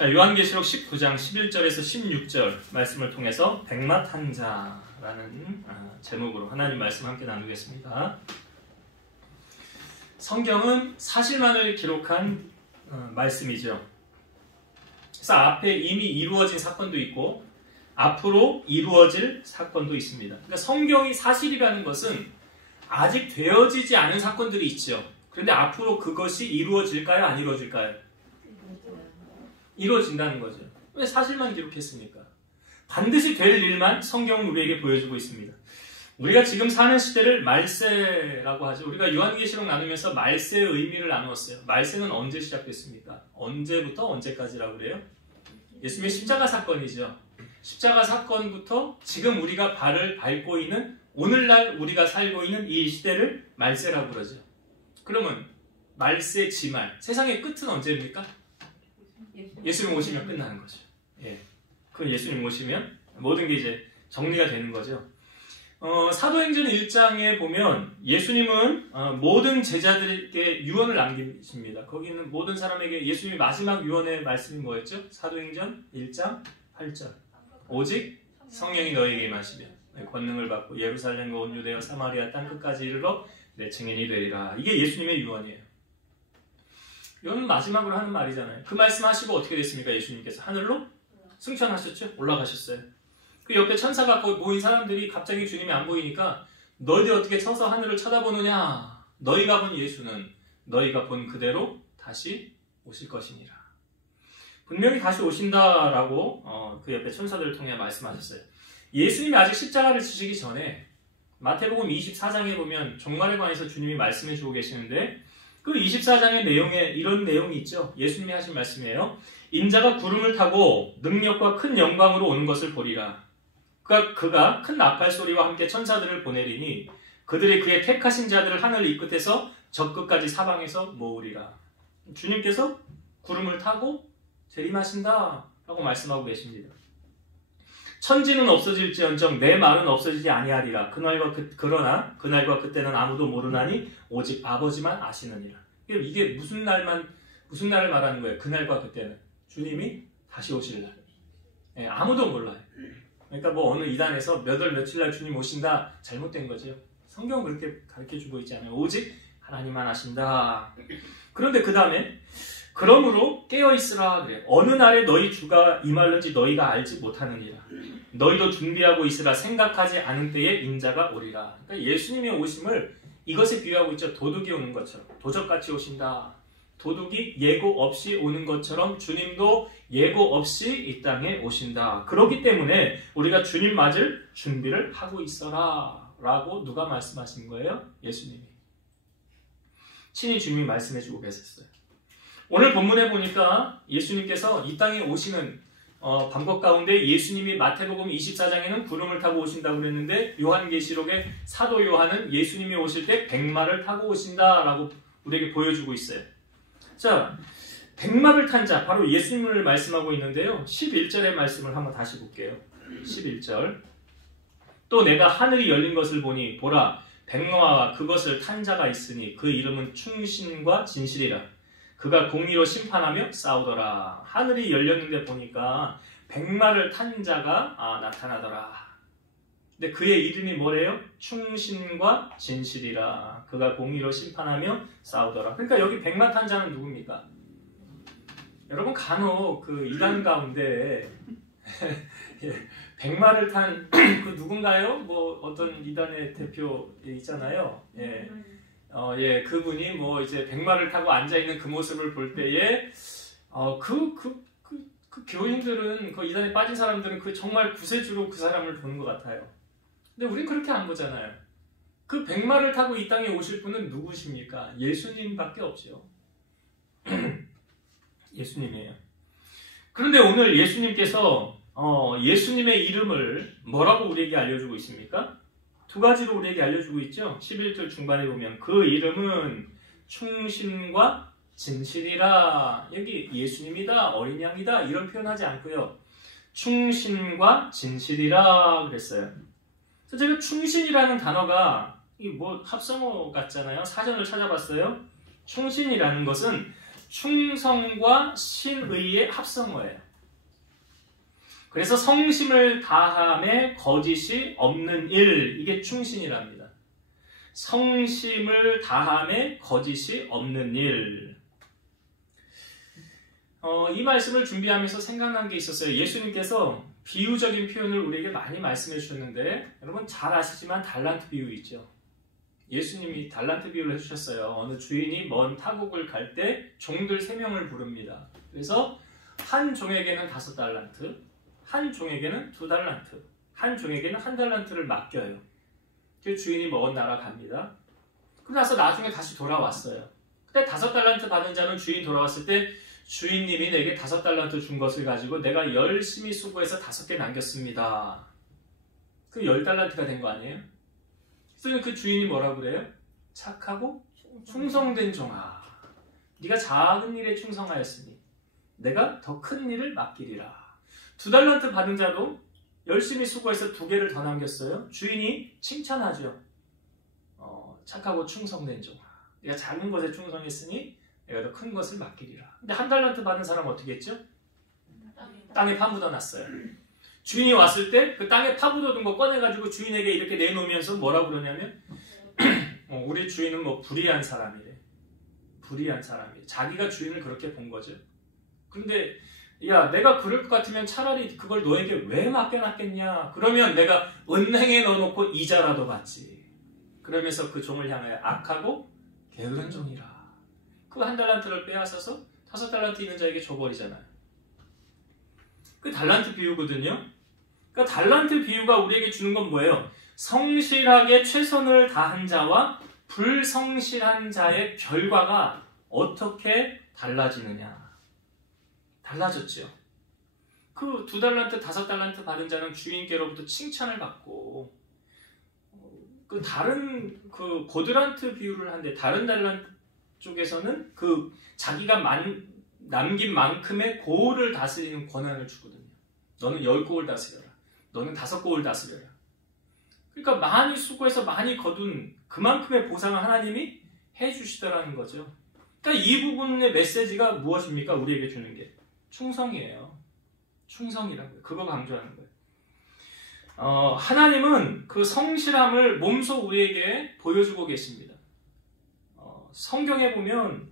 자, 요한계시록 19장 11절에서 16절 말씀을 통해서 백마탄자라는 제목으로 하나님 말씀 함께 나누겠습니다. 성경은 사실만을 기록한 말씀이죠. 그래서 앞에 이미 이루어진 사건도 있고 앞으로 이루어질 사건도 있습니다. 그러니까 성경이 사실이라는 것은 아직 되어지지 않은 사건들이 있죠. 그런데 앞으로 그것이 이루어질까요? 안 이루어질까요? 이루어진다는 거죠. 왜 사실만 기록했습니까? 반드시 될 일만 성경은 우리에게 보여주고 있습니다. 우리가 지금 사는 시대를 말세라고 하죠. 우리가 요한계시록 나누면서 말세의 의미를 나누었어요. 말세는 언제 시작됐습니까? 언제부터 언제까지라고 그래요? 예수님의 십자가 사건이죠. 십자가 사건부터 지금 우리가 발을 밟고 있는 오늘날 우리가 살고 있는 이 시대를 말세라고 그러죠. 그러면 말세 지말, 세상의 끝은 언제입니까? 예수님 오시면 끝나는 거죠. 예. 그 예수님 오시면 모든 게 이제 정리가 되는 거죠. 사도행전 1장에 보면 예수님은 모든 제자들에게 유언을 남기십니다. 거기 있는 모든 사람에게 예수님의 마지막 유언의 말씀이 뭐였죠? 사도행전 1장 8절. 오직 성령이 너희에게 임하시면 권능을 받고 예루살렘과 온 유대와 사마리아 땅끝까지 이르러 내 증인이 되리라. 이게 예수님의 유언이에요. 이건 마지막으로 하는 말이잖아요. 그 말씀하시고 어떻게 됐습니까? 예수님께서 하늘로 승천하셨죠? 올라가셨어요. 그 옆에 천사가 거기 모인 사람들이 갑자기 주님이 안 보이니까 너희들 어떻게 서서 하늘을 쳐다보느냐? 너희가 본 예수는 너희가 본 그대로 다시 오실 것이니라. 분명히 다시 오신다라고 그 옆에 천사들을 통해 말씀하셨어요. 예수님이 아직 십자가를 지시기 전에 마태복음 24장에 보면 종말에 관해서 주님이 말씀해 주고 계시는데 그 24장의 내용에 이런 내용이 있죠. 예수님이 하신 말씀이에요. 인자가 구름을 타고 능력과 큰 영광으로 오는 것을 보리라. 그가 큰 나팔 소리와 함께 천사들을 보내리니 그들이 그의 택하신 자들을 하늘 이 끝에서 저 끝까지 사방에서 모으리라. 주님께서 구름을 타고 재림하신다 라고 말씀하고 계십니다. 천지는 없어질지언정 내 말은 없어지지 아니하리라. 그러나 그날과 그때는 아무도 모르나니 오직 아버지만 아시느니라. 이게 무슨 날을 말하는 거예요? 그날과 그때는 주님이 다시 오실 날. 예, 아무도 몰라요. 그러니까 뭐 어느 이단에서 몇 월 며칠 날 주님 오신다 잘못된 거죠. 성경은 그렇게 가르쳐주고 있지 않아요. 오직 하나님만 아신다. 그런데 그 다음에 그러므로 깨어있으라 그래요. 어느 날에 너희 주가 임할는지 너희가 알지 못하느니라. 너희도 준비하고 있으라. 생각하지 않은 때에 인자가 오리라. 그러니까 예수님의 오심을 이것에 비유하고 있죠. 도둑이 오는 것처럼. 도적같이 오신다. 도둑이 예고 없이 오는 것처럼 주님도 예고 없이 이 땅에 오신다. 그렇기 때문에 우리가 주님 맞을 준비를 하고 있어라 라고 누가 말씀하신 거예요? 예수님이. 친히 주님이 말씀해주고 계셨어요. 오늘 본문에 보니까 예수님께서 이 땅에 오시는 방법 가운데 예수님이 마태복음 24장에는 구름을 타고 오신다고 그랬는데 요한계시록의 사도 요한은 예수님이 오실 때 백마를 타고 오신다라고 우리에게 보여주고 있어요. 자, 백마를 탄 자, 바로 예수님을 말씀하고 있는데요. 11절의 말씀을 한번 다시 볼게요. 11절. 또 내가 하늘이 열린 것을 보니 보라 백마와 그것을 탄 자가 있으니 그 이름은 충신과 진실이라. 그가 공의로 심판하며 싸우더라. 하늘이 열렸는데 보니까 백마를 탄 자가 나타나더라. 근데 그의 이름이 뭐래요? 충신과 진실이라. 그가 공의로 심판하며 싸우더라. 그러니까 여기 백마 탄 자는 누굽니까? 여러분 간혹 그 이단 가운데 백마를 탄 그 누군가요? 뭐 어떤 이단의 대표 있잖아요. 예, 그분이 뭐 이제 백마를 타고 앉아 있는 그 모습을 볼 때에 그 교인들은 그 이단에 빠진 사람들은 그 정말 구세주로 그 사람을 보는 것 같아요. 근데 우린 그렇게 안 보잖아요. 그 백마를 타고 이 땅에 오실 분은 누구십니까? 예수님밖에 없죠. 예수님이에요. 그런데 오늘 예수님께서 예수님의 이름을 뭐라고 우리에게 알려주고 있습니까? 두 가지로 우리에게 알려주고 있죠. 11절 중반에 보면 그 이름은 충신과 진실이라. 여기 예수님이다, 어린 양이다 이런 표현하지 않고요. 충신과 진실이라 그랬어요. 그래서 제가 충신이라는 단어가 뭐 합성어 같잖아요. 사전을 찾아봤어요. 충신이라는 것은 충성과 신의의 합성어예요. 그래서 성심을 다함에 거짓이 없는 일, 이게 충신이랍니다. 성심을 다함에 거짓이 없는 일. 이 말씀을 준비하면서 생각난 게 있었어요. 예수님께서 비유적인 표현을 우리에게 많이 말씀해 주셨는데, 여러분 잘 아시지만 달란트 비유 있죠. 예수님이 달란트 비유를 해주셨어요. 어느 주인이 먼 타국을 갈 때 종들 3명을 부릅니다. 그래서 한 종에게는 5달란트, 한 종에게는 2달란트, 한 종에게는 1달란트를 맡겨요. 그 주인이 먼 나라 갑니다. 그러고 나서 나중에 다시 돌아왔어요. 그때 5달란트 받은 자는 주인 돌아왔을 때 주인님이 내게 5달란트 준 것을 가지고 내가 열심히 수고해서 5개 남겼습니다. 그 10달란트가 된 거 아니에요? 그래서 그 주인이 뭐라고 그래요? 착하고 충성된 종아, 네가 작은 일에 충성하였으니 내가 더 큰 일을 맡기리라. 2달란트 받은 자도 열심히 수고해서 2개를 더 남겼어요. 주인이 칭찬하죠. 착하고 충성된 종아, 네가 작은 것에 충성했으니 내가 더 큰 것을 맡기리라. 근데 1달란트 받은 사람은 어떻게 했죠? 땅에 파묻어 놨어요. 주인이 왔을 때 그 땅에 파묻어둔 거 꺼내가지고 주인에게 이렇게 내놓으면서 뭐라고 그러냐면 우리 주인은 뭐 불의한 사람이래. 불의한 사람이래. 자기가 주인을 그렇게 본 거죠. 그런데 야, 내가 그럴 것 같으면 차라리 그걸 너에게 왜 맡겨놨겠냐. 그러면 내가 은행에 넣어놓고 이자라도 받지. 그러면서 그 종을 향하여 악하고 게으른 종이라. 그 1달란트를 빼앗아서 5달란트 있는 자에게 줘버리잖아요. 그 달란트 비유거든요. 그러니까 달란트 비유가 우리에게 주는 건 뭐예요? 성실하게 최선을 다한 자와 불성실한 자의 결과가 어떻게 달라지느냐. 달라졌죠. 그 2달란트, 5달란트 받은 자는 주인께로부터 칭찬을 받고, 그 다른 그 고드란트 비유를 한데 다른 달란트 쪽에서는 그 자기가 남긴 만큼의 고을을 다스리는 권한을 주거든요. 너는 10고을 다스려라. 너는 5고을 다스려라. 그러니까 많이 수고해서 많이 거둔 그만큼의 보상을 하나님이 해주시더라는 거죠. 그러니까 이 부분의 메시지가 무엇입니까? 우리에게 주는 게 충성이에요. 충성이라고요. 그거 강조하는 거예요. 하나님은 그 성실함을 몸소 우리에게 보여주고 계십니다. 성경에 보면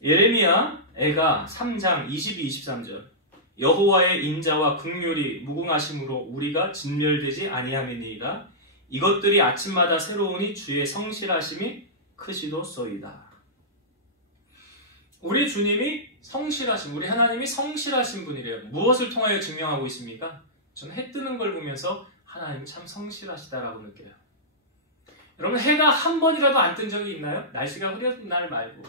예레미야 애가 3장 22, 23절 여호와의 인자와 긍휼이 무궁하심으로 우리가 진멸되지 아니함이니이다. 이것들이 아침마다 새로우니 주의 성실하심이 크시도소이다. 우리 주님이 성실하신, 우리 하나님이 성실하신 분이래요. 무엇을 통하여 증명하고 있습니까? 저는 해 뜨는 걸 보면서 하나님 참 성실하시다라고 느껴요. 여러분, 해가 한 번이라도 안 뜬 적이 있나요? 날씨가 흐린 날 말고.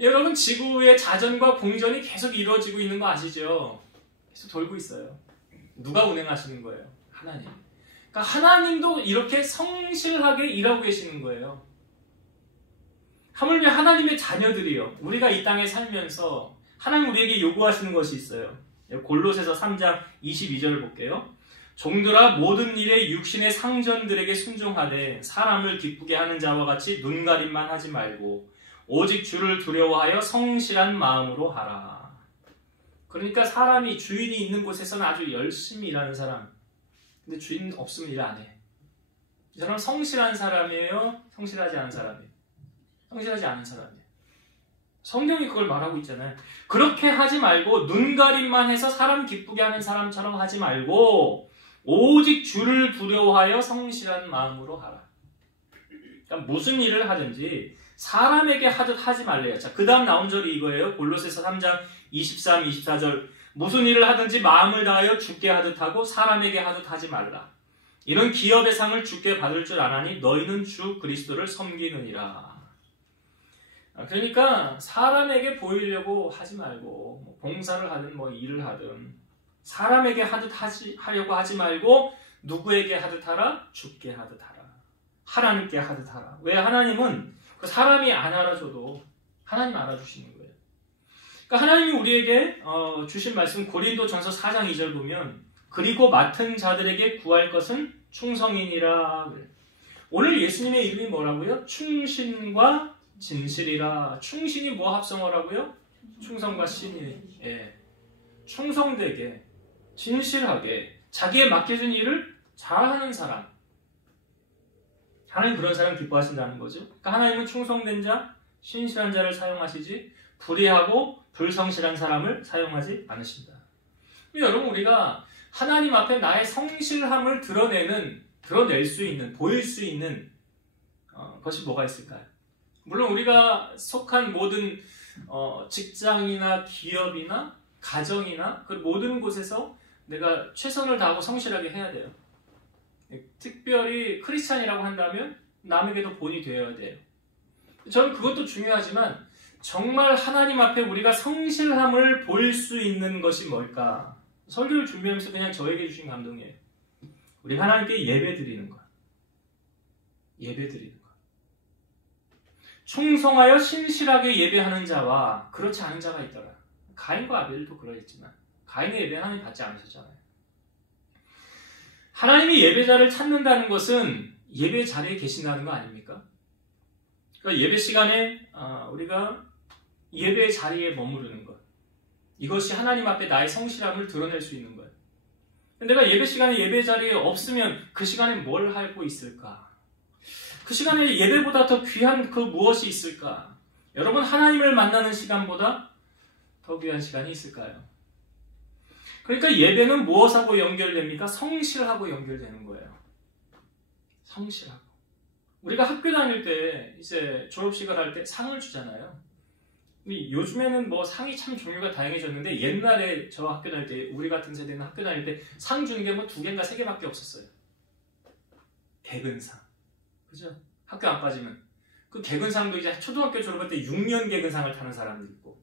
여러분, 지구의 자전과 공전이 계속 이루어지고 있는 거 아시죠? 계속 돌고 있어요. 누가 운행하시는 거예요? 하나님. 그러니까 하나님도 이렇게 성실하게 일하고 계시는 거예요. 하물며 하나님의 자녀들이요. 우리가 이 땅에 살면서 하나님 우리에게 요구하시는 것이 있어요. 골로새서 3장 22절을 볼게요. 종들아 모든 일에 육신의 상전들에게 순종하되 사람을 기쁘게 하는 자와 같이 눈가림만 하지 말고 오직 주를 두려워하여 성실한 마음으로 하라. 그러니까 사람이 주인이 있는 곳에서는 아주 열심히 일하는 사람, 근데 주인 없으면 일 안 해. 이 사람은 성실한 사람이에요? 성실하지 않은 사람이에요? 성실하지 않은 사람이에요. 성경이 그걸 말하고 있잖아요. 그렇게 하지 말고 눈가림만 해서 사람 기쁘게 하는 사람처럼 하지 말고 오직 주를 두려워하여 성실한 마음으로 하라. 그러니까 무슨 일을 하든지 사람에게 하듯 하지 말래요. 자, 그 다음 나온 절이 이거예요. 골로새서 3장 23, 24절. 무슨 일을 하든지 마음을 다하여 주께 하듯 하고 사람에게 하듯 하지 말라. 이는 기업의 상을 주께 받을 줄 아나니 너희는 주 그리스도를 섬기느니라. 그러니까 사람에게 보이려고 하지 말고 뭐 봉사를 하든 뭐 일을 하든 사람에게 하듯 하려고 하지 말고 누구에게 하듯 하라? 주께 하듯 하라. 하나님께 하듯 하라. 왜? 하나님은 그 사람이 안 알아줘도 하나님 알아주시는 거예요. 그러니까 하나님이 우리에게 주신 말씀 고린도전서 4장 2절 보면 그리고 맡은 자들에게 구할 것은 충성이니라. 오늘 예수님의 이름이 뭐라고요? 충신과 진실이라. 충신이 뭐 합성어라고요? 충성과 신이. 예. 충성되게, 진실하게, 자기의 맡겨진 일을 잘하는 사람. 하나님 그런 사람 기뻐하신다는 거죠. 그러니까 하나님은 충성된 자, 신실한 자를 사용하시지 불의하고 불성실한 사람을 사용하지 않으신다. 여러분, 우리가 하나님 앞에 나의 성실함을 드러낼 수 있는, 보일 수 있는 것이 뭐가 있을까요? 물론 우리가 속한 모든 직장이나 기업이나 가정이나 그 모든 곳에서 내가 최선을 다하고 성실하게 해야 돼요. 특별히 크리스찬이라고 한다면 남에게도 본이 되어야 돼요. 저는 그것도 중요하지만 정말 하나님 앞에 우리가 성실함을 보일 수 있는 것이 뭘까? 설교를 준비하면서 그냥 저에게 주신 감동이에요. 우리 하나님께 예배 드리는 것. 예배 드리는 것. 충성하여 신실하게 예배하는 자와 그렇지 않은 자가 있더라. 가인과 아벨도 그러했지만 가인의 예배는 하나님 받지 않으셨잖아요. 하나님이 예배자를 찾는다는 것은 예배 자리에 계신다는 거 아닙니까? 그러니까 예배 시간에 우리가 예배 자리에 머무르는 것. 이것이 하나님 앞에 나의 성실함을 드러낼 수 있는 거예요. 내가 예배 시간에 예배 자리에 없으면 그 시간에 뭘 하고 있을까? 그 시간에 예배보다 더 귀한 그 무엇이 있을까? 여러분, 하나님을 만나는 시간보다 더 귀한 시간이 있을까요? 그러니까 예배는 무엇하고 연결됩니까? 성실하고 연결되는 거예요. 성실하고. 우리가 학교 다닐 때 이제 졸업식을 할 때 상을 주잖아요. 요즘에는 뭐 상이 참 종류가 다양해졌는데 옛날에 저 학교 다닐 때, 우리 같은 세대는 학교 다닐 때 상 주는 게 뭐 2개인가 3개밖에 없었어요. 개근상. 그죠? 학교 안 빠지면. 그 개근상도 이제 초등학교 졸업할 때 6년 개근상을 타는 사람도 있고,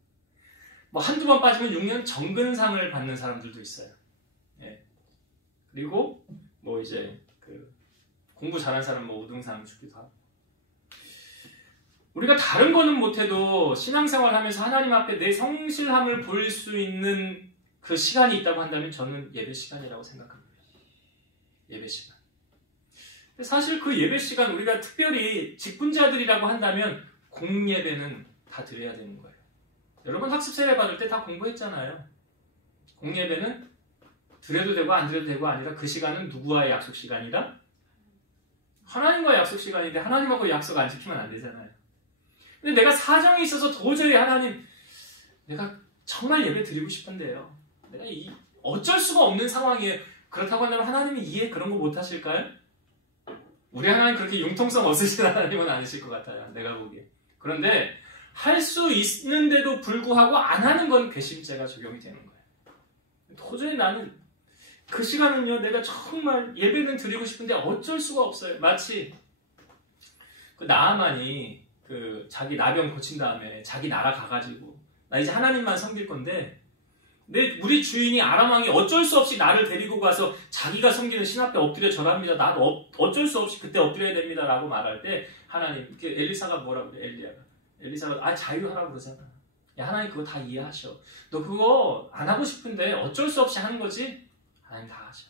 뭐 한두 번 빠지면 6년 정근상을 받는 사람들도 있어요. 예. 그리고 뭐 이제 그 공부 잘한 사람 뭐 우등상 주기도 하고. 우리가 다른 거는 못해도 신앙생활 하면서 하나님 앞에 내 성실함을 보일 수 있는 그 시간이 있다고 한다면 저는 예배 시간이라고 생각합니다. 예배 시간. 사실 그 예배 시간, 우리가 특별히 직분자들이라고 한다면 공예배는 다 드려야 되는 거예요. 여러분 학습 세례 받을 때 다 공부했잖아요. 공예배는 드려도 되고 안 드려도 되고 아니라 그 시간은 누구와의 약속 시간이다? 하나님과의 약속 시간인데 하나님하고 약속 안 지키면 안 되잖아요. 근데 내가 사정이 있어서 도저히 하나님, 내가 정말 예배 드리고 싶은데요. 내가 어쩔 수가 없는 상황이에요. 그렇다고 한다면 하나님이 이해 그런 거 못 하실까요? 우리 하나님 그렇게 융통성 없으신 하나님은 아니실 것 같아요. 내가 보기에. 그런데 할 수 있는데도 불구하고 안 하는 건 괘씸죄가 적용이 되는 거예요. 도저히 나는 그 시간은요, 내가 정말 예배는 드리고 싶은데 어쩔 수가 없어요. 마치 그 나아만이 그 자기 나병 고친 다음에 자기 나라 가가지고 나 이제 하나님만 섬길 건데 우리 주인이 아람 왕이 어쩔 수 없이 나를 데리고 가서 자기가 섬기는 신 앞에 엎드려 절합니다. 나도 어쩔 수 없이 그때 엎드려야 됩니다. 라고 말할 때 하나님, 엘리사가 뭐라고 그래? 엘리사가 자유하라고 그러잖아. 야, 하나님 그거 다 이해하셔. 너 그거 안 하고 싶은데 어쩔 수 없이 하는 거지? 하나님 다 하셔.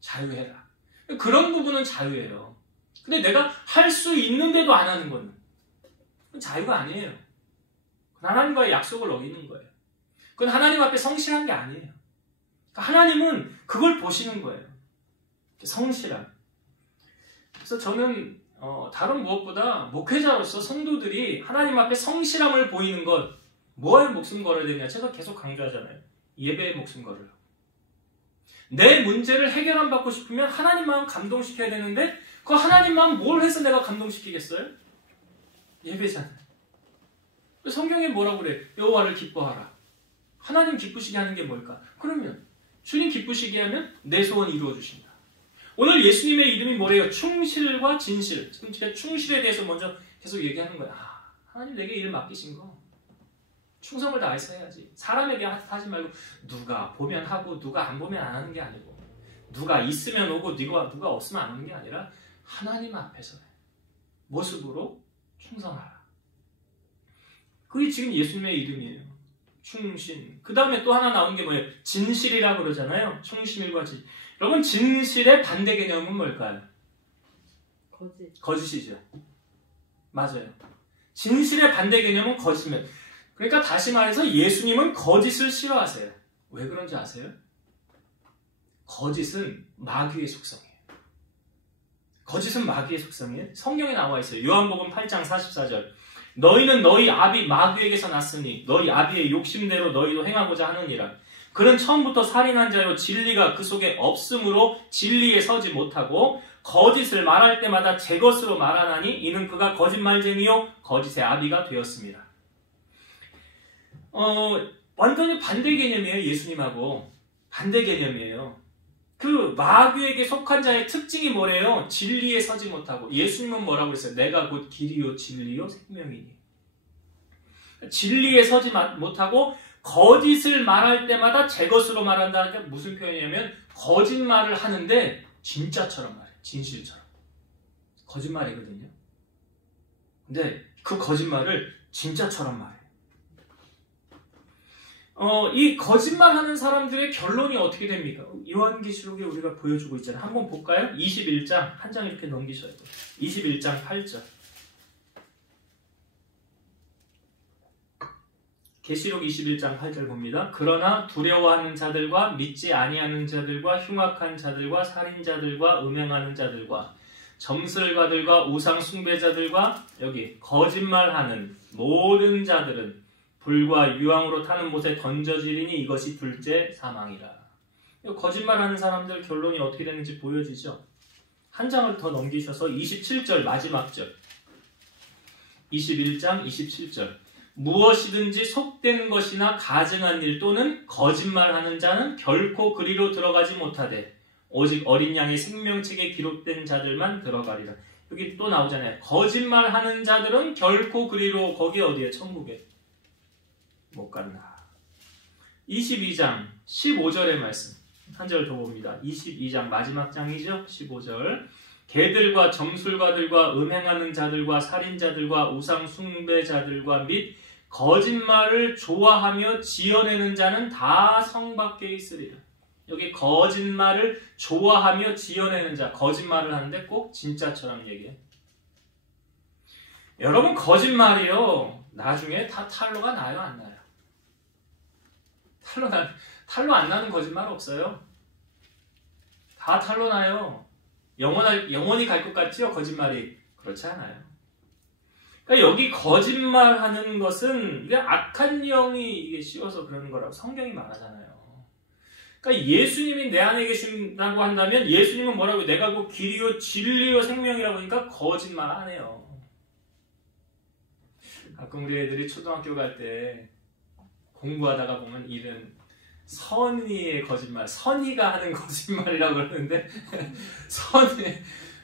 자유해라. 그런 부분은 자유예요. 근데 내가 할 수 있는데도 안 하는 건 그건 자유가 아니에요. 그건 하나님과의 약속을 어기는 거예요. 그건 하나님 앞에 성실한 게 아니에요. 그러니까 하나님은 그걸 보시는 거예요. 성실함. 그래서 저는 다른 무엇보다 목회자로서 성도들이 하나님 앞에 성실함을 보이는 것, 뭐에 목숨 걸어야 되냐? 제가 계속 강조하잖아요. 예배에 목숨 걸으라고. 내 문제를 해결 안 받고 싶으면 하나님만 감동시켜야 되는데 그 하나님만 뭘 해서 내가 감동시키겠어요? 예배잖아요. 성경에 뭐라고 그래? 여호와를 기뻐하라. 하나님 기쁘시게 하는 게 뭘까? 그러면 주님 기쁘시게 하면 내 소원 이루어 주신다. 오늘 예수님의 이름이 뭐래요? 충실과 진실. 지금 제가 충실에 대해서 먼저 계속 얘기하는 거야. 하나님 내게 일 맡기신 거 충성을 다해서 해야지. 사람에게 하지 말고 누가 보면 하고 누가 안 보면 안 하는 게 아니고, 누가 있으면 오고 누가 없으면 안 오는 게 아니라 하나님 앞에서 해. 모습으로 충성하라. 그게 지금 예수님의 이름이에요. 충신. 그 다음에 또 하나 나온 게 뭐예요? 진실이라고 그러잖아요. 충실과 진실. 여러분, 진실의 반대 개념은 뭘까요? 거짓이죠. 맞아요. 진실의 반대 개념은 거짓말. 그러니까 다시 말해서 예수님은 거짓을 싫어하세요. 왜 그런지 아세요? 거짓은 마귀의 속성이에요. 거짓은 마귀의 속성이에요. 성경에 나와 있어요. 요한복음 8장 44절. 너희는 너희 아비 마귀에게서 났으니 너희 아비의 욕심대로 너희도 행하고자 하느니라. 그는 처음부터 살인한 자요 진리가 그 속에 없으므로 진리에 서지 못하고 거짓을 말할 때마다 제 것으로 말하나니 이는 그가 거짓말쟁이요 거짓의 아비가 되었습니다. 완전히 반대 개념이에요. 예수님하고 반대 개념이에요. 그 마귀에게 속한 자의 특징이 뭐래요? 진리에 서지 못하고. 예수님은 뭐라고 했어요? 내가 곧 길이요 진리요 생명이니. 진리에 서지 못하고 거짓을 말할 때마다 제 것으로 말한다는 게 무슨 표현이냐면 거짓말을 하는데 진짜처럼 말해요. 진실처럼. 거짓말이거든요. 근데 그 거짓말을 진짜처럼 말해요. 이 거짓말하는 사람들의 결론이 어떻게 됩니까? 요한계시록에 우리가 보여주고 있잖아요. 한번 볼까요? 21장 한 장 이렇게 넘기셔야 돼요. 21장 8절. 계시록 21장 8절 봅니다. 그러나 두려워하는 자들과 믿지 아니하는 자들과 흉악한 자들과 살인자들과 음행하는 자들과 점술가들과 우상 숭배자들과 여기 거짓말하는 모든 자들은 불과 유황으로 타는 못에 던져지리니 이것이 둘째 사망이라. 거짓말하는 사람들 결론이 어떻게 되는지 보여지죠? 한 장을 더 넘기셔서 27절 마지막 절. 21장 27절. 무엇이든지 속된 것이나 가증한 일 또는 거짓말하는 자는 결코 그리로 들어가지 못하되 오직 어린 양의 생명책에 기록된 자들만 들어가리라. 여기 또 나오잖아요. 거짓말하는 자들은 결코 그리로, 거기 어디에? 천국에 못 간다. 22장 15절의 말씀 한 절 더 봅니다. 22장 마지막 장이죠. 15절. 개들과 점술가들과 음행하는 자들과 살인자들과 우상 숭배자들과 및 거짓말을 좋아하며 지어내는 자는 다 성 밖에 있으리라. 여기 거짓말을 좋아하며 지어내는 자, 거짓말을 하는데 꼭 진짜처럼 얘기해. 여러분 거짓말이요 나중에 다 탈로가 나요 안 나요? 탈로 안 나는 거짓말 없어요. 다 탈로 나요. 영원히 갈 것 같지요? 거짓말이. 그렇지 않아요. 그러니까 여기 거짓말하는 것은 그냥 악한 영이 이게 씌워서 그러는 거라고 성경이 말하잖아요. 그러니까 예수님이 내 안에 계신다고 한다면 예수님은 뭐라고? 내가 그 길이요 진리요 생명이라고 하니까 거짓말 안 해요. 가끔 우리 애들이 초등학교 갈 때 공부하다가 보면 이런 선의의 거짓말, 선의가 하는 거짓말이라고 그러는데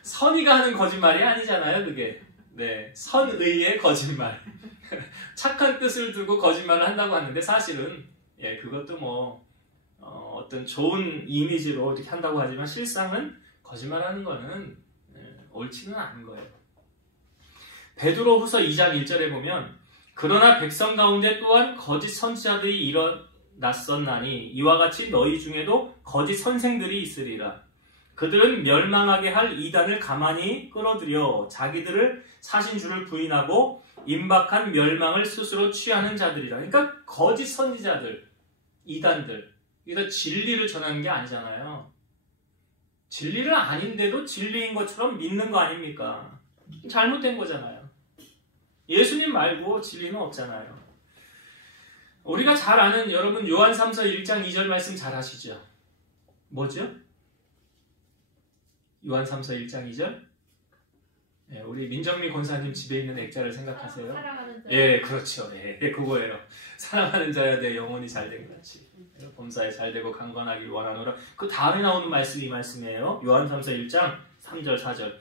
선의가 하는 거짓말이 아니잖아요, 그게. 네, 선의의 거짓말. 착한 뜻을 두고 거짓말을 한다고 하는데 사실은 예, 그것도 뭐 어떤 좋은 이미지로 이렇게 한다고 하지만 실상은 거짓말하는 거는 옳지는 않은 거예요. 베드로후서 2장 1절에 보면 그러나 백성 가운데 또한 거짓 선지자들이 일어났었나니 이와 같이 너희 중에도 거짓 선생들이 있으리라. 그들은 멸망하게 할 이단을 가만히 끌어들여 자기들을 사신 줄을 부인하고 임박한 멸망을 스스로 취하는 자들이라. 그러니까 거짓 선지자들, 이단들, 이게 진리를 전하는 게 아니잖아요. 진리를 아닌데도 진리인 것처럼 믿는 거 아닙니까? 잘못된 거잖아요. 예수님 말고 진리는 없잖아요. 우리가 잘 아는 여러분 요한 3서 1장 2절 말씀 잘 아시죠? 뭐죠? 요한 3서 1장 2절? 예, 우리 민정미 권사님 집에 있는 액자를 생각하세요. 사랑하는 자. 예, 그렇죠. 예, 그거예요. 사랑하는 자야 내 영혼이 잘된 같이. 범사에 잘되고 강건하길 원하노라. 그 다음에 나오는 말씀이 이 말씀이에요. 요한 3서 1장 3절 4절.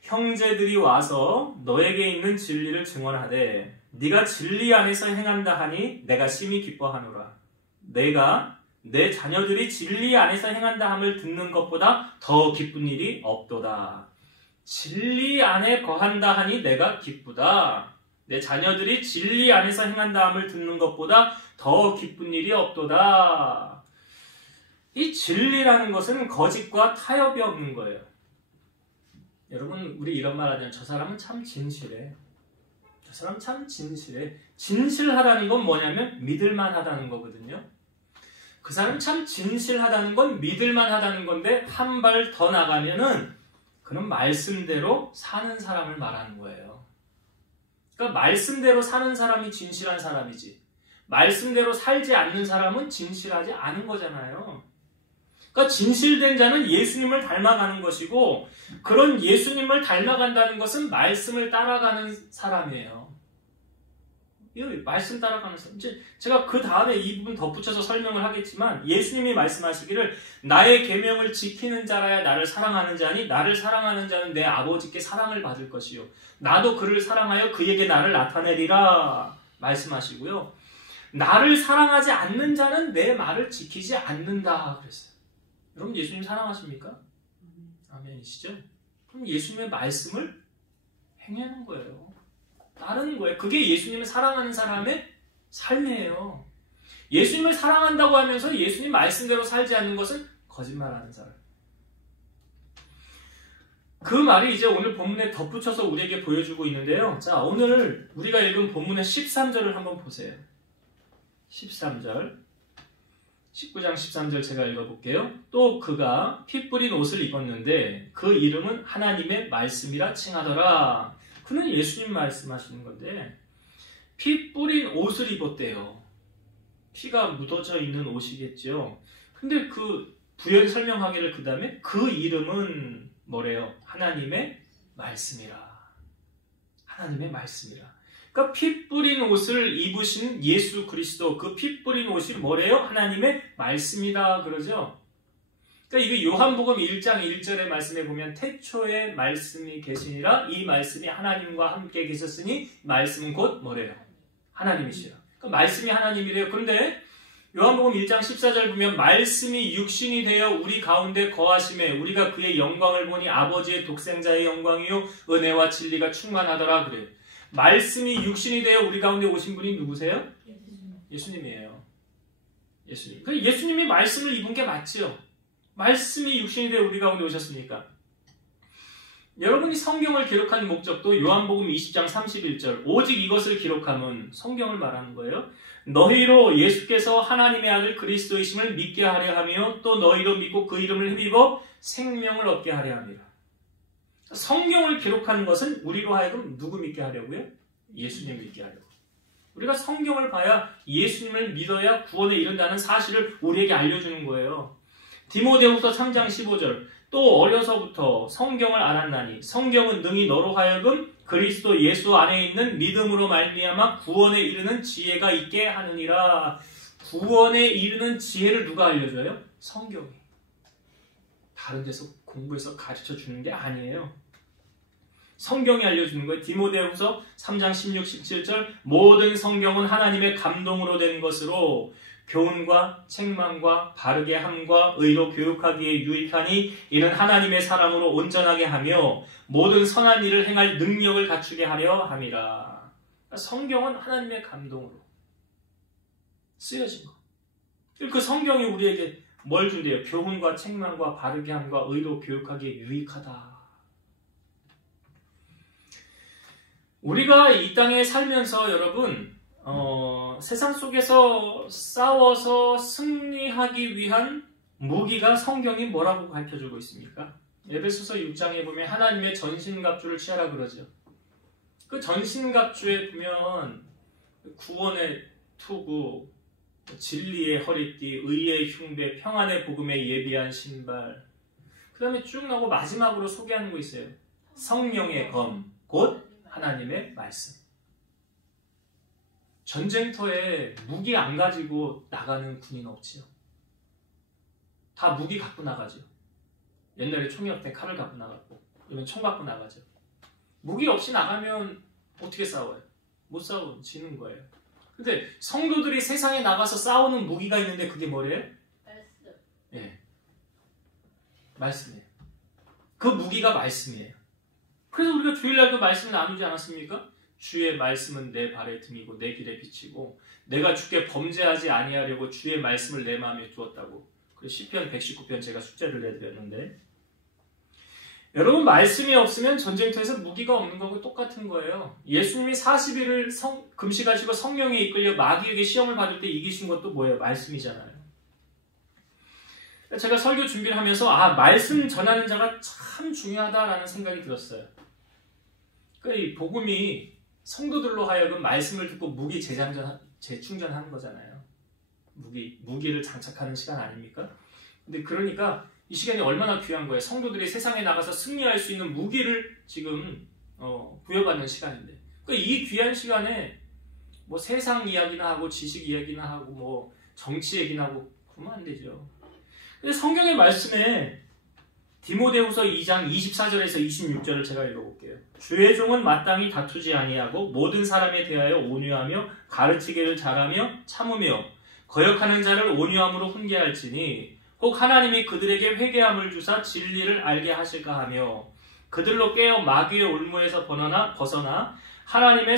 형제들이 와서 너에게 있는 진리를 증언하되 네가 진리 안에서 행한다 하니 내가 심히 기뻐하노라. 내가 내 자녀들이 진리 안에서 행한다 함을 듣는 것보다 더 기쁜 일이 없도다. 진리 안에 거한다 하니 내가 기쁘다. 내 자녀들이 진리 안에서 행한다 함을 듣는 것보다 더 기쁜 일이 없도다. 이 진리라는 것은 거짓과 타협이 없는 거예요. 여러분 우리 이런 말 하잖아요. 저 사람은 참 진실해. 저 저 사람 참 진실해. 진실하다는 건 뭐냐면 믿을만하다는 거거든요. 그 사람 참 진실하다는 건 믿을만하다는 건데 한 발 더 나가면은 그는 말씀대로 사는 사람을 말하는 거예요. 그러니까 말씀대로 사는 사람이 진실한 사람이지 말씀대로 살지 않는 사람은 진실하지 않은 거잖아요. 그러니까 진실된 자는 예수님을 닮아가는 것이고 그런 예수님을 닮아간다는 것은 말씀을 따라가는 사람이에요. 말씀 따라가는 사람. 제가 그 다음에 이 부분 덧붙여서 설명을 하겠지만 예수님이 말씀하시기를 나의 계명을 지키는 자라야 나를 사랑하는 자니 나를 사랑하는 자는 내 아버지께 사랑을 받을 것이요 나도 그를 사랑하여 그에게 나를 나타내리라 말씀하시고요. 나를 사랑하지 않는 자는 내 말을 지키지 않는다 그랬어요. 여러분 예수님 사랑하십니까? 아멘이시죠? 그럼 예수님의 말씀을 행하는 거예요. 따르는 거예요. 그게 예수님을 사랑하는 사람의 삶이에요. 예수님을 사랑한다고 하면서 예수님 말씀대로 살지 않는 것은 거짓말하는 사람. 그 말이 이제 오늘 본문에 덧붙여서 우리에게 보여주고 있는데요. 자, 오늘 우리가 읽은 본문의 13절을 한번 보세요. 13절 19장 13절 제가 읽어볼게요. 또 그가 피 뿌린 옷을 입었는데 그 이름은 하나님의 말씀이라 칭하더라. 그는 예수님 말씀하시는 건데 피 뿌린 옷을 입었대요. 피가 묻어져 있는 옷이겠죠. 근데 그 부연 설명하기를 그 다음에 그 이름은 뭐래요? 하나님의 말씀이라. 하나님의 말씀이라. 그러니까 피 뿌린 옷을 입으신 예수 그리스도 그 피 뿌린 옷이 뭐래요? 하나님의 말씀이다 그러죠. 그러니까 이거 요한복음 1장 1절의 말씀에 보면 태초에 말씀이 계시니라 이 말씀이 하나님과 함께 계셨으니 말씀은 곧 뭐래요? 하나님이시라. 그러니까 말씀이 하나님이래요. 그런데 요한복음 1장 14절 보면 말씀이 육신이 되어 우리 가운데 거하심에 우리가 그의 영광을 보니 아버지의 독생자의 영광이요 은혜와 진리가 충만하더라 그래요. 말씀이 육신이 되어 우리 가운데 오신 분이 누구세요? 예수님이에요. 예수님. 그러니까 예수님이 말씀을 입은 게 맞죠? 말씀이 육신이 되어 우리 가운데 오셨으니까. 여러분이 성경을 기록한 목적도 요한복음 20장 31절 오직 이것을 기록함은 성경을 말하는 거예요. 너희로 예수께서 하나님의 아들 그리스도이심을 믿게 하려 하며 또 너희로 믿고 그 이름을 힘입어 생명을 얻게 하려 함이라. 성경을 기록하는 것은 우리로 하여금 누구 믿게 하려고요? 예수님 믿게 하려고. 우리가 성경을 봐야 예수님을 믿어야 구원에 이른다는 사실을 우리에게 알려주는 거예요. 디모데후서 3장 15절 또 어려서부터 성경을 알았나니 성경은 능히 너로 하여금 그리스도 예수 안에 있는 믿음으로 말미암아 구원에 이르는 지혜가 있게 하느니라. 구원에 이르는 지혜를 누가 알려줘요? 성경이. 다른 데서 공부해서 가르쳐 주는 게 아니에요. 성경이 알려주는 거예요. 디모데후서 3장 16, 17절 모든 성경은 하나님의 감동으로 된 것으로 교훈과 책망과 바르게 함과 의로 교육하기에 유익하니 이는 하나님의 사람으로 온전하게 하며 모든 선한 일을 행할 능력을 갖추게 하려 함이라. 성경은 하나님의 감동으로 쓰여진 것. 그 성경이 우리에게 뭘 준대요? 교훈과 책망과 바르게 함과 의로 교육하기에 유익하다. 우리가 이 땅에 살면서 여러분 세상 속에서 싸워서 승리하기 위한 무기가 성경이 뭐라고 가르쳐주고 있습니까? 에베소서 6장에 보면 하나님의 전신갑주를 취하라 그러죠. 그 전신갑주에 보면 구원의 투구, 진리의 허리띠, 의의 흉배, 평안의 복음에 예비한 신발 그 다음에 쭉 나오고 마지막으로 소개하는 거 있어요. 성령의 검, 곧 하나님의 말씀. 전쟁터에 무기 안 가지고 나가는 군인 없지요. 다 무기 갖고 나가죠. 옛날에 총이 없을 때 칼을 갖고 나갔고 그러면 총 갖고 나가죠. 무기 없이 나가면 어떻게 싸워요? 못 싸워. 지는 거예요. 근데 성도들이 세상에 나가서 싸우는 무기가 있는데 그게 뭐래요? 말씀. 예. 말씀이에요. 그 무기가 말씀이에요. 그래서 우리가 주일날도 말씀을 나누지 않았습니까? 주의 말씀은 내 발의 등이고 내 길에 비치고 내가 주께 범죄하지 아니하려고 주의 말씀을 내 마음에 두었다고. 그래서 시편 119편 제가 숙제를 내드렸는데 여러분, 말씀이 없으면 전쟁터에서 무기가 없는 거하고 똑같은 거예요. 예수님이 40일을 금식하시고 성령에 이끌려 마귀에게 시험을 받을 때 이기신 것도 뭐예요? 말씀이잖아요. 제가 설교 준비를 하면서 말씀 전하는 자가 참 중요하다라는 생각이 들었어요. 그러니까 이 복음이 성도들로 하여금 말씀을 듣고 무기 재충전하는 거잖아요. 무기를 장착하는 시간 아닙니까? 근데 그러니까 이 시간이 얼마나 귀한 거예요. 성도들이 세상에 나가서 승리할 수 있는 무기를 지금 부여받는 시간인데, 그러니까 이 귀한 시간에 뭐 세상 이야기나 하고 지식 이야기나 하고 뭐 정치 얘기나 하고 그러면 안 되죠. 근데 성경의 말씀에 디모데후서 2장 24절에서 26절을 제가 읽어볼게요. 주의 종은 마땅히 다투지 아니하고 모든 사람에 대하여 온유하며 가르치기를 잘하며 참으며 거역하는 자를 온유함으로 훈계할지니 혹 하나님이 그들에게 회개함을 주사 진리를 알게 하실까 하며 그들로 깨어 마귀의 올무에서 벗어나 하나님께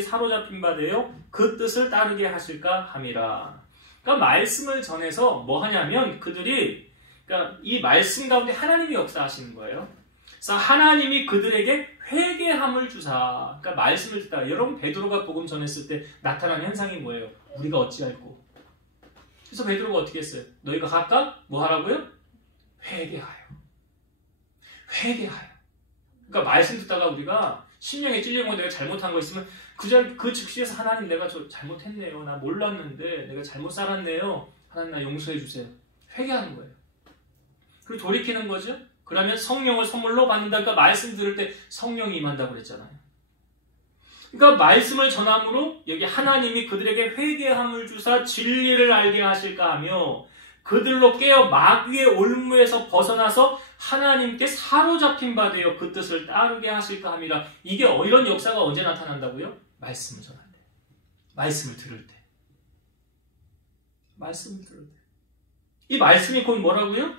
사로잡힌 바 되어 그 뜻을 따르게 하실까 함이라. 그러니까 말씀을 전해서 뭐 하냐면 그들이, 그러니까 이 말씀 가운데 하나님이 역사하시는 거예요. 그래서 하나님이 그들에게 회개함을 주사, 그러니까 말씀을 듣다가, 여러분 베드로가 복음 전했을 때 나타난 현상이 뭐예요? 우리가 어찌할꼬. 그래서 베드로가 어떻게 했어요? 너희가 각각 뭐 하라고요? 회개하여. 그러니까 말씀 듣다가 우리가 심령에 찔리는 거, 내가 잘못한 거 있으면 그 즉시에서 하나님, 내가 저 잘못했네요. 나 몰랐는데 내가 잘못 살았네요. 하나님, 나 용서해 주세요. 회개하는 거예요. 그리고 돌이키는 거죠. 그러면 성령을 선물로 받는다. 그러니까 말씀 들을 때 성령이 임한다고 그랬잖아요. 그러니까 말씀을 전함으로 여기 하나님이 그들에게 회개함을 주사 진리를 알게 하실까 하며 그들로 깨어 마귀의 올무에서 벗어나서 하나님께 사로잡힌 바 되어 그 뜻을 따르게 하실까 함이라. 이게 이런 역사가 언제 나타난다고요? 말씀을 전할 때. 말씀을 들을 때. 이 말씀이 곧 뭐라고요?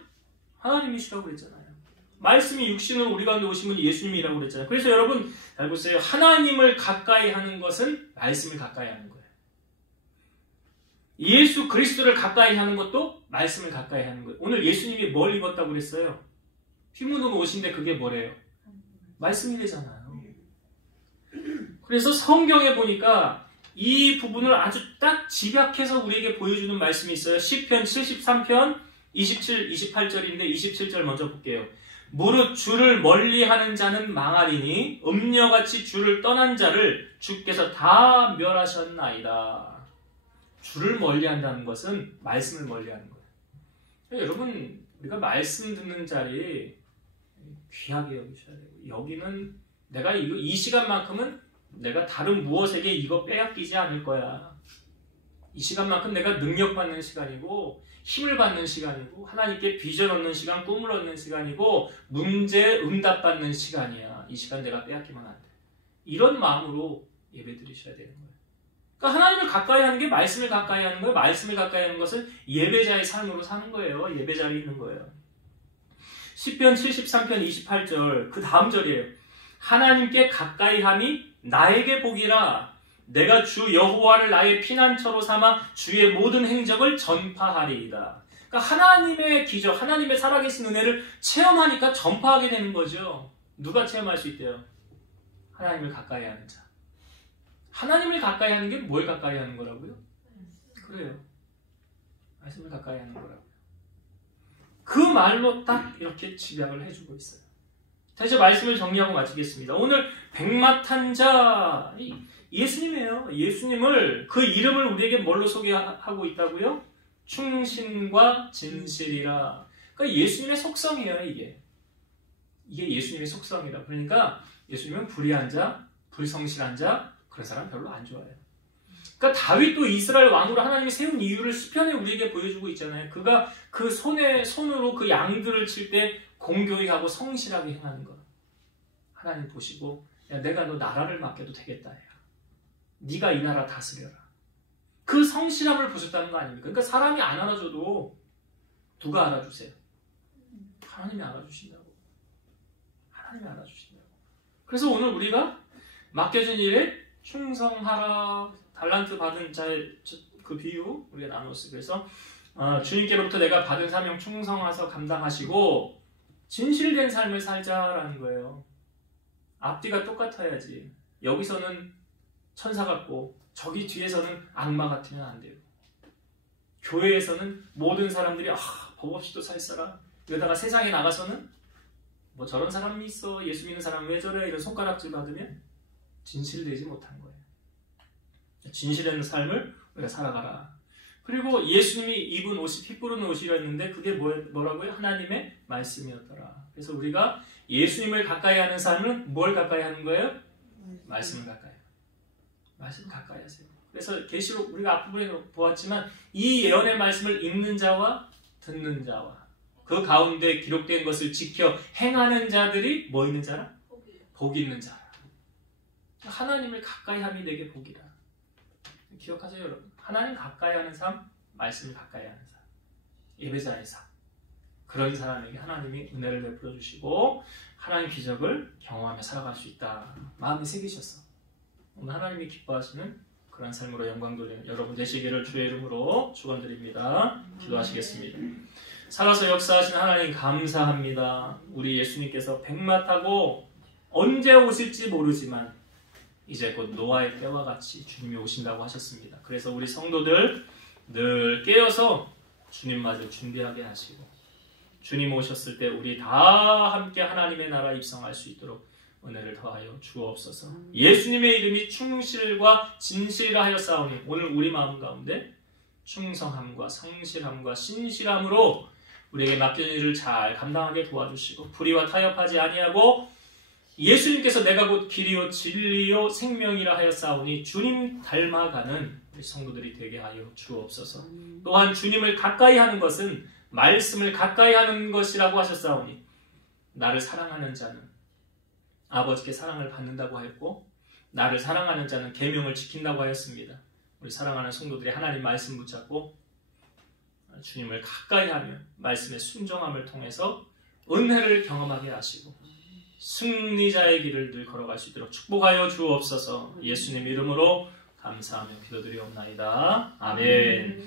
하나님이시라고 그랬잖아요. 말씀이 육신으로 우리 가운데 오신 분이 예수님이라고 그랬잖아요. 그래서 여러분 잘 보세요. 하나님을 가까이 하는 것은 말씀을 가까이 하는 거예요. 예수 그리스도를 가까이 하는 것도 말씀을 가까이 하는 거예요. 오늘 예수님이 뭘 입었다고 그랬어요? 피문으로 오신데 그게 뭐래요? 말씀이래잖아요. 그래서 성경에 보니까 이 부분을 아주 딱 집약해서 우리에게 보여주는 말씀이 있어요. 시편 73편 27, 28절인데 27절 먼저 볼게요. 무릇 주를 멀리하는 자는 망하리니 음녀같이 주를 떠난 자를 주께서 다 멸하셨나이다. 주를 멀리한다는 것은 말씀을 멀리하는 거예요. 여러분, 우리가 말씀 듣는 자리 귀하게 여기셔야 돼요. 여기는 내가 이 시간만큼은 내가 다른 무엇에게 이거 빼앗기지 않을 거야. 이 시간만큼 내가 능력받는 시간이고 힘을 받는 시간이고 하나님께 비전 얻는 시간, 꿈을 얻는 시간이고 문제 응답받는 시간이야. 이 시간 내가 빼앗기면 안 돼. 이런 마음으로 예배 드리셔야 되는 거예요. 그러니까 하나님을 가까이 하는 게 말씀을 가까이 하는 거예요. 말씀을 가까이 하는 것은 예배자의 삶으로 사는 거예요. 예배자리에 있는 거예요. 시편 73편 28절 그 다음 절이에요. 하나님께 가까이 함이 나에게 복이라. 내가 주 여호와를 나의 피난처로 삼아 주의 모든 행적을 전파하리이다. 그러니까 하나님의 기적, 하나님의 살아계신 은혜를 체험하니까 전파하게 되는 거죠. 누가 체험할 수 있대요? 하나님을 가까이 하는 자. 하나님을 가까이 하는 게 뭘 가까이 하는 거라고요? 그래요. 말씀을 가까이 하는 거라고요. 그 말로 딱 이렇게 집약을 해주고 있어요. 자, 이제 말씀을 정리하고 마치겠습니다. 오늘 백마탄 자 예수님이에요. 예수님을, 그 이름을 우리에게 뭘로 소개하고 있다고요? 충신과 진실이라. 그러니까 예수님의 속성이에요, 이게. 이게 예수님의 속성이라. 그러니까 예수님은 불의한 자, 불성실한 자, 그런 사람 별로 안 좋아해요. 그러니까 다윗도 이스라엘 왕으로 하나님이 세운 이유를 시편에 우리에게 보여주고 있잖아요. 그가 그 손으로 그 양들을 칠 때 공교히 하고 성실하게 행하는 것. 하나님 보시고, 야, 내가 너 나라를 맡겨도 되겠다. 야. 네가 이 나라 다스려라. 그 성실함을 보셨다는 거 아닙니까? 그러니까 사람이 안 알아줘도 누가 알아주세요? 하나님이 알아주신다고. 하나님이 알아주신다고. 그래서 오늘 우리가 맡겨진 일에 충성하라. 달란트 받은 자의 그 비유 우리가 나눴어요. 그래서 주님께로부터 내가 받은 사명 충성하서 감당하시고 진실된 삶을 살자라는 거예요. 앞뒤가 똑같아야지. 여기서는 천사 같고 저기 뒤에서는 악마 같으면 안 돼요. 교회에서는 모든 사람들이 법 없이도 살 사람, 이러다가 세상에 나가서는 뭐 저런 사람이 있어, 예수 믿는 사람 왜 저래, 이런 손가락질 받으면 진실되지 못한 거예요. 진실된 삶을 우리가 살아가라. 그리고 예수님이 입은 옷이 피 뿌른 옷이었는데 그게 뭐라고요? 하나님의 말씀이었더라. 그래서 우리가 예수님을 가까이 하는 삶은 뭘 가까이 하는 거예요? 말씀을 가까이. 말씀을 가까이 하세요. 그래서 계시록 우리가 앞부분에 보았지만 이 예언의 말씀을 읽는 자와 듣는 자와 그 가운데 기록된 것을 지켜 행하는 자들이 뭐 있는 자라? 복 있는 자라. 하나님을 가까이 함이 내게 복이라. 기억하세요, 여러분. 하나님 가까이 하는 삶, 말씀을 가까이 하는 삶, 예배자의 삶. 그런 사람에게 하나님이 은혜를 베풀어 주시고 하나님 기적을 경험하며 살아갈 수 있다. 마음에 새기셨어. 오늘 하나님이 기뻐하시는 그런 삶으로 영광 돌리는 여러분 되시기를 주의 이름으로 축원드립니다. 기도하시겠습니다. 살아서 역사하신 하나님 감사합니다. 우리 예수님께서 백마 타고 언제 오실지 모르지만 이제 곧 노아의 때와 같이 주님이 오신다고 하셨습니다. 그래서 우리 성도들 늘 깨어서 주님 맞을 준비하게 하시고 주님 오셨을 때 우리 다 함께 하나님의 나라 입성할 수 있도록 은혜를 더하여 주옵소서. 예수님의 이름이 충실과 진실이라 하였사오니 오늘 우리 마음 가운데 충성함과 성실함과 신실함으로 우리에게 맡겨진 일을 잘 감당하게 도와주시고 불의와 타협하지 아니하고 예수님께서 내가 곧 길이요 진리요 생명이라 하였사오니 주님 닮아가는 우리 성도들이 되게 하여 주옵소서. 또한 주님을 가까이 하는 것은 말씀을 가까이 하는 것이라고 하셨사오니 나를 사랑하는 자는 아버지께 사랑을 받는다고 하였고 나를 사랑하는 자는 계명을 지킨다고 하였습니다. 우리 사랑하는 성도들이 하나님 말씀 붙잡고 주님을 가까이 하며 말씀의 순종함을 통해서 은혜를 경험하게 하시고 승리자의 길을 늘 걸어갈 수 있도록 축복하여 주옵소서. 예수님 이름으로 감사하며 기도드리옵나이다. 아멘.